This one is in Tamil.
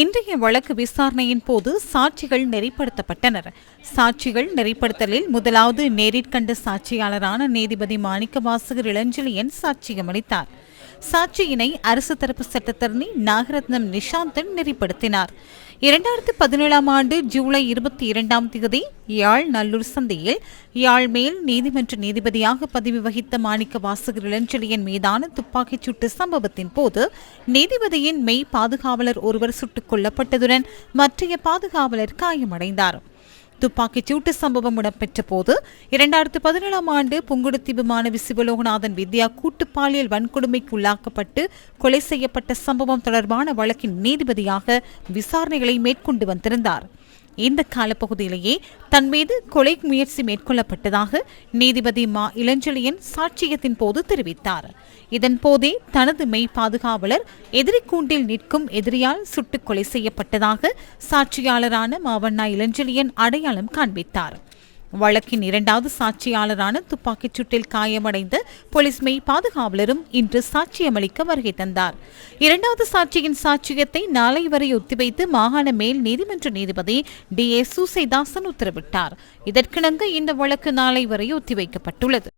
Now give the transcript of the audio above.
இன்றைய வழக்கு விசாரணையின் போது சாட்சிகள் நெறிப்படுத்தப்பட்டனர். சாட்சிகள் நெறிப்படுத்தலில் முதலாவது நேரிற்கண்ட சாட்சியாளரான நீதிபதி மாணிக்கவாசகர் இளஞ்செழியன் சாட்சியமளித்தார். சாட்சியினை அரசு தரப்பு சட்டத்தரணி நாகரத்னம் நிஷாந்தன் நெறிப்படுத்தினார். இரண்டாயிரத்தி பதினேழாம் ஆண்டு ஜூலை இருபத்தி இரண்டாம் தேதி யாழ் நல்லூர் சந்தையில் யாழ் மேல் நீதிமன்ற நீதிபதியாக பதவி வகித்த மாணிக்க வாசகர் இளஞ்செழியன் மீதான துப்பாக்கிச் சூட்டு சம்பவத்தின் போது நீதிபதியின் மெய் பாதுகாவலர் ஒருவர் சுட்டுக் கொல்லப்பட்டதுடன் மற்றைய பாதுகாவலர் காயமடைந்தார். துப்பாக்கிச்சூட்டு சம்பவம் இடம்பெற்ற போது இரண்டாயிரத்து பதினேழாம் ஆண்டு புங்குடுதீவு மாணவி சிவலோகநாதன் வித்யா கூட்டு பாலியல் வன்கொடுமைக்கு உள்ளாக்கப்பட்டு கொலை செய்யப்பட்ட சம்பவம் தொடர்பான வழக்கின் நீதிபதியாக விசாரணைகளை மேற்கொண்டு வந்திருந்தார். இந்த காலப்பகுதியிலேயே தன் மீது கொலை முயற்சி மேற்கொள்ளப்பட்டதாக நீதிபதி மா. இளஞ்செழியன் சாட்சியத்தின் போது தெரிவித்தார். இதன் போதே தனது மெய் பாதுகாவலர் எதிரி கூண்டில் நிற்கும் எதிரியால் சுட்டுக் கொலை செய்யப்பட்டதாக சாட்சியாளரான மாவண்ணா இளஞ்செழியன் அடையாளம் காண்பித்தார். வழக்கின் இரண்டாவது சாட்சியாளரான துப்பாக்கிச் சூட்டில் காயமடைந்த போலீஸ் மெய் பாதுகாவலரும் இன்று சாட்சியமளிக்க வருகை தந்தார். இரண்டாவது சாட்சியின் சாட்சியத்தை நாளை வரை ஒத்திவைத்து மாகாண மேல் நீதிமன்ற நீதிபதி டி ஏ சூசைதாசன் உத்தரவிட்டார். இதற்கிணங்க இந்த வழக்கு நாளை வரை ஒத்திவைக்கப்பட்டுள்ளது.